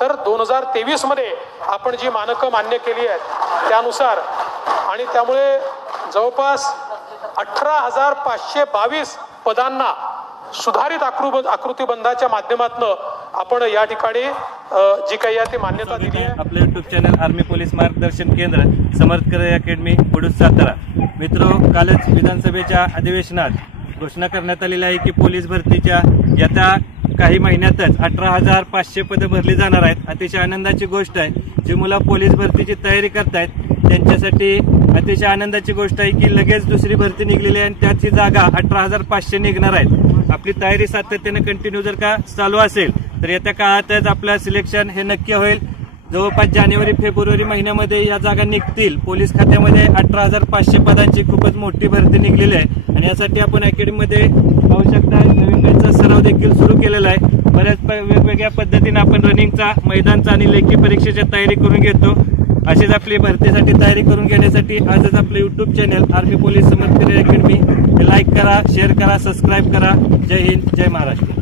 तर 2023 मध्ये आपण जी मानकं मान्य केली आहेत त्यानुसार आणि त्यामुळे जवळपास 18,522 पदांना सुधारित आकृतीबंधाच्या माध्यमातून आपण या ठिकाणी जी काही आहे ती मान्यता दिली आहे। आपले YouTube चॅनल आर्मी पोलीस मार्गदर्शन केंद्र समर्थ करे अकॅडमी बुडूस सातारा। मित्रो, कालच विधानसभेच्या अधिवेशनात घोषणा करण्यात आलेली आहे की पोलीस भरतीच्या येत्या काही महिन्यातच 18,500 पदे भरली जाणार आहेत। अतिशय आनंदाची गोष्ट आहे। जी मुलं पोलीस भरतीची तयारी करतायत त्यांच्यासाठी अतिशय आनंदाची गोष्ट आहे की लगेच दुसरी भरती निघलेली आहे आणि त्याची जागा 18,500 निघणार आहेत। आपली तयारी सातत्याने कंटिन्यू जर का चालू असेल तर येत्या काळातच आपलं सिलेक्शन हे नक्की होईल। जवळपास जानेवारी फेब्रुवारी महिन्यामध्ये या जागा निघतील। पोलीस खात्यामध्ये 18,500 पदांची खूपच मोठी भरती निघलेली आहे आणि यासाठी आपण अकॅडमीमध्ये पाहू शकता नवीन बॅचचा सराव देखील सुरू केलेला आहे। बऱ्याच वेगवेगळ्या पद्धतीने आपण रनिंगचा, मैदानचा आणि लेखी परीक्षेची तयारी करून घेतो। अशीच आपली भरतीसाठी तयारी करून घेण्यासाठी आजच आपलं YouTube चॅनल आर्मी पोलीस समर्थ करे अकॅडमी लाईक करा, शेअर करा, सबस्क्राईब करा। जय हिंद, जय महाराष्ट्र।